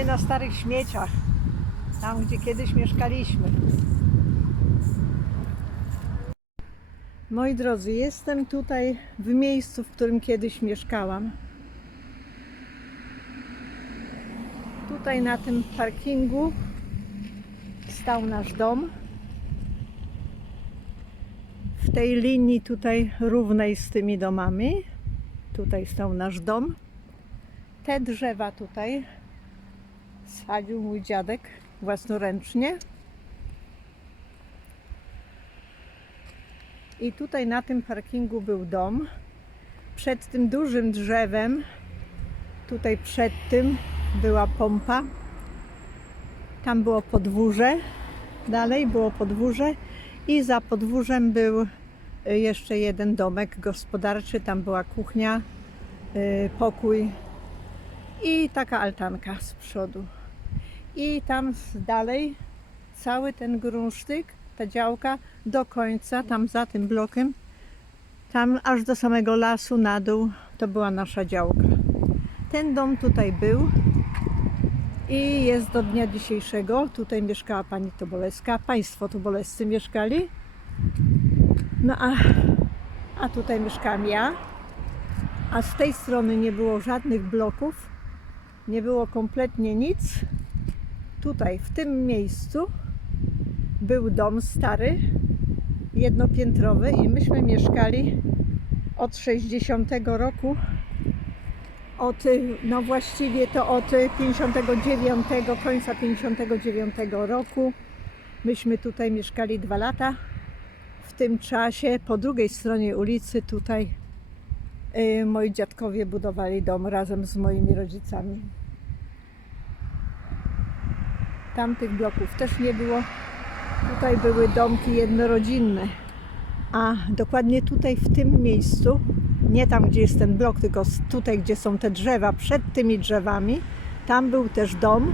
Jesteśmy na starych śmieciach, tam gdzie kiedyś mieszkaliśmy. Moi drodzy, jestem tutaj w miejscu, w którym kiedyś mieszkałam. Tutaj na tym parkingu stał nasz dom. W tej linii tutaj równej z tymi domami. Tutaj stał nasz dom. Te drzewa tutaj sadził mój dziadek własnoręcznie. I tutaj na tym parkingu był dom. Przed tym dużym drzewem, tutaj przed tym była pompa. Tam było podwórze. Dalej było podwórze i za podwórzem był y, jeszcze jeden domek gospodarczy. Tam była kuchnia, y, pokój i taka altanka z przodu. I tam dalej cały ten grunsztyk, ta działka do końca, tam za tym blokiem, tam aż do samego lasu na dół, to była nasza działka. Ten dom tutaj był i jest do dnia dzisiejszego. Tutaj mieszkała pani Tobolewska, państwo tobolescy mieszkali. No a, a tutaj mieszkam ja. A z tej strony nie było żadnych bloków, nie było kompletnie nic. Tutaj, w tym miejscu, był dom stary, jednopiętrowy i myśmy mieszkali od 60 roku. Od, no właściwie to od y, 59, końca 59 roku. Myśmy tutaj mieszkali dwa lata. W tym czasie po drugiej stronie ulicy tutaj y, moi dziadkowie budowali dom razem z moimi rodzicami. Tamtych bloków też nie było. Tutaj były domki jednorodzinne. A dokładnie tutaj w tym miejscu, nie tam gdzie jest ten blok, tylko tutaj gdzie są te drzewa, przed tymi drzewami, tam był też dom.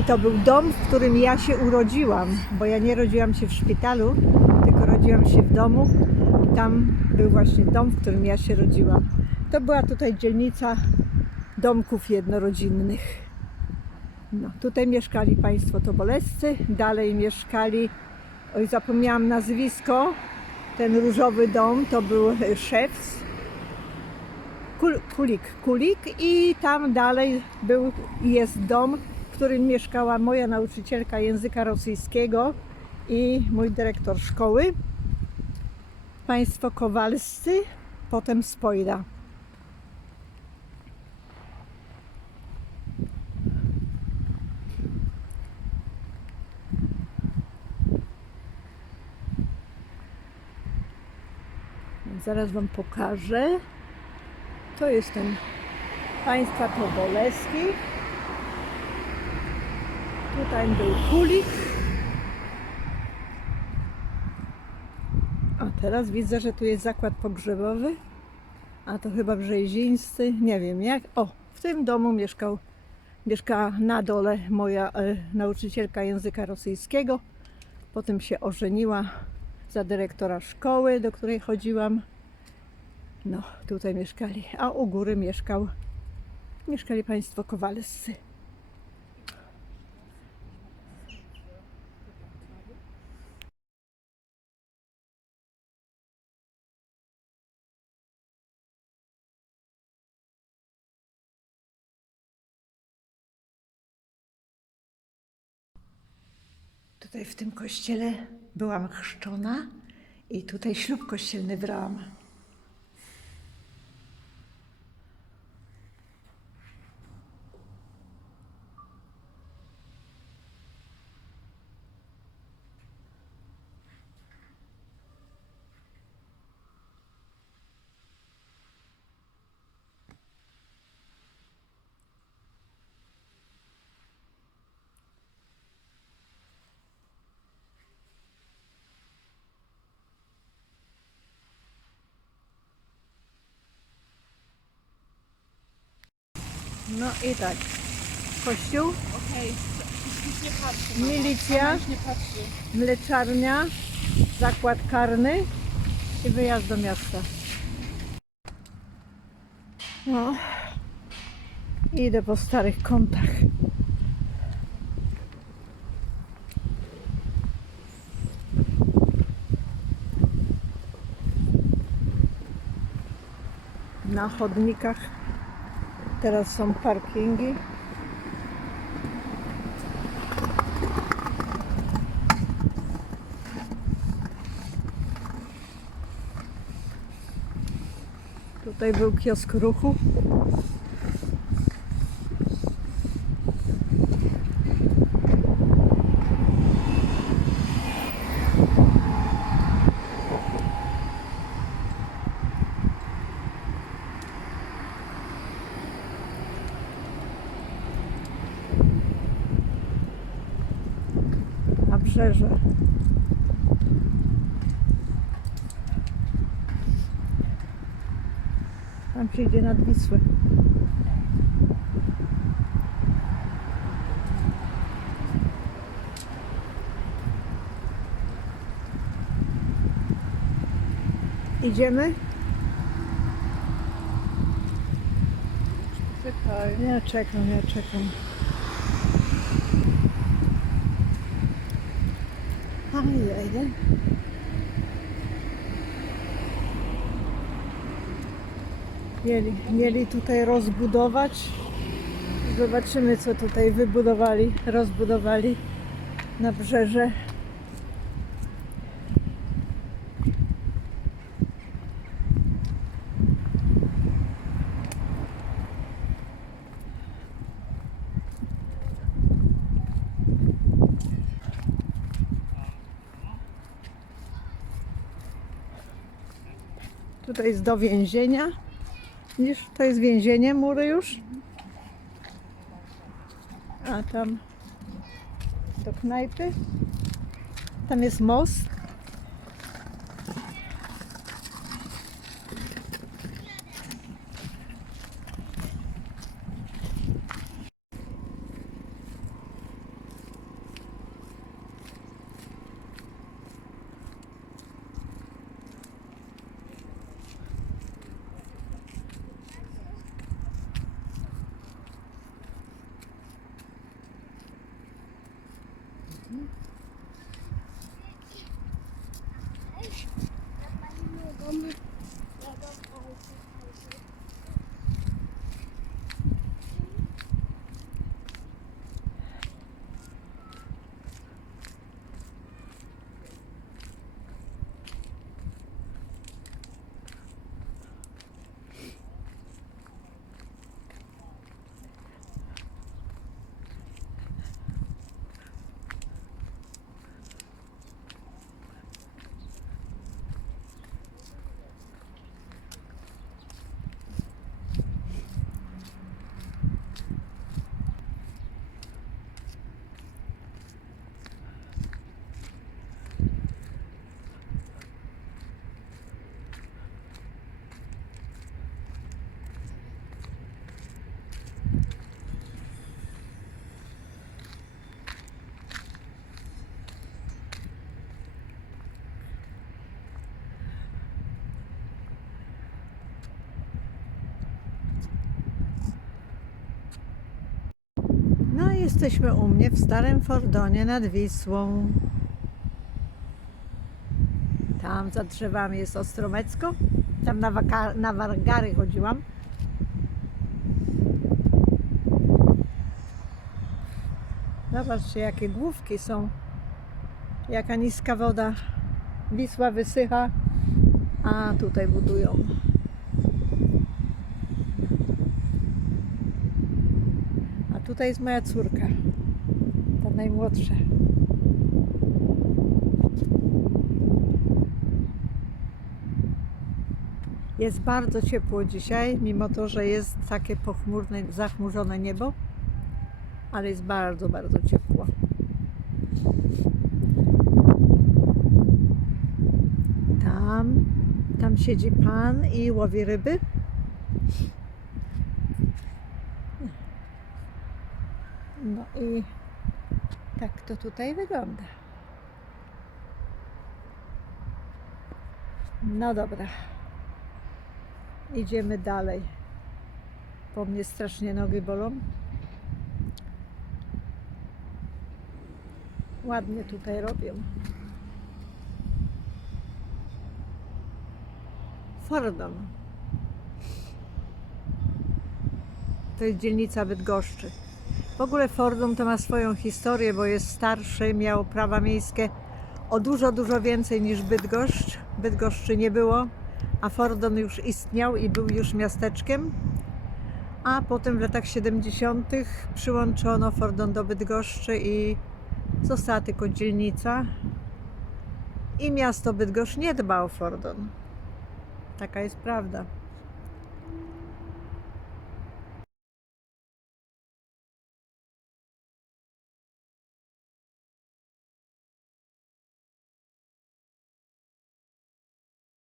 I to był dom, w którym ja się urodziłam, bo ja nie rodziłam się w szpitalu, tylko rodziłam się w domu. I tam był właśnie dom, w którym ja się rodziłam. To była tutaj dzielnica domków jednorodzinnych. No, tutaj mieszkali państwo tobolescy, dalej mieszkali, oj zapomniałam nazwisko, ten różowy dom to był Kul, Kulik, Kulik i tam dalej był jest dom, w którym mieszkała moja nauczycielka języka rosyjskiego i mój dyrektor szkoły, państwo Kowalscy, potem Spojda. Zaraz Wam pokażę. To jest ten państwa Tobolewski. Tutaj był kulik. A teraz widzę, że tu jest zakład pogrzebowy. A to chyba brzezińscy. Nie wiem jak. O, w tym domu mieszkał, mieszkała na dole moja e, nauczycielka języka rosyjskiego. Potem się ożeniła za dyrektora szkoły, do której chodziłam. No, tutaj mieszkali, a u góry mieszkał, mieszkali państwo Kowalscy. Tutaj w tym kościele byłam chrzczona i tutaj ślub kościelny brałam. No i tak. Kościół, Okej, nie patrzy. mama. Milicja. Nie patrzy. mleczarnia, zakład karny i wyjazd do miasta. No. Idę po starych kątach. Na chodnikach. Teraz są parkingi. Tutaj był kiosk ruchu. Nabrzeże. Tam się idzie nad Wisłę. Idziemy? Czekaj. Ja czekam, ja czekam. Ajajaj. Mieli, mieli tutaj rozbudować. Zobaczymy, co tutaj wybudowali, rozbudowali na brzeże. Tutaj jest do więzienia. Widzisz, to jest więzienie, mury już. A tam do knajpy. Tam jest most. No i jesteśmy u mnie w Starym Fordonie nad Wisłą. Tam za drzewami jest Ostromecko. Tam na, waka- na Wargary chodziłam. Zobaczcie, jakie główki są. Jaka niska woda. Wisła wysycha, a tutaj budują. A tutaj jest moja córka, ta najmłodsza. Jest bardzo ciepło dzisiaj, mimo to, że jest takie pochmurne, zachmurzone niebo, ale jest bardzo, bardzo ciepło. Tam, tam siedzi pan i łowi ryby. No i tak to tutaj wygląda. No dobra. Idziemy dalej. Bo mnie strasznie nogi bolą. Ładnie tutaj robią. Fordon. To jest dzielnica Bydgoszczy. W ogóle Fordon to ma swoją historię, bo jest starszy, miał prawa miejskie o dużo, dużo więcej niż Bydgoszcz. Bydgoszczy nie było, a Fordon już istniał i był już miasteczkiem. A potem w latach 70. przyłączono Fordon do Bydgoszczy i została tylko dzielnica. I miasto Bydgoszcz nie dba o Fordon. Taka jest prawda.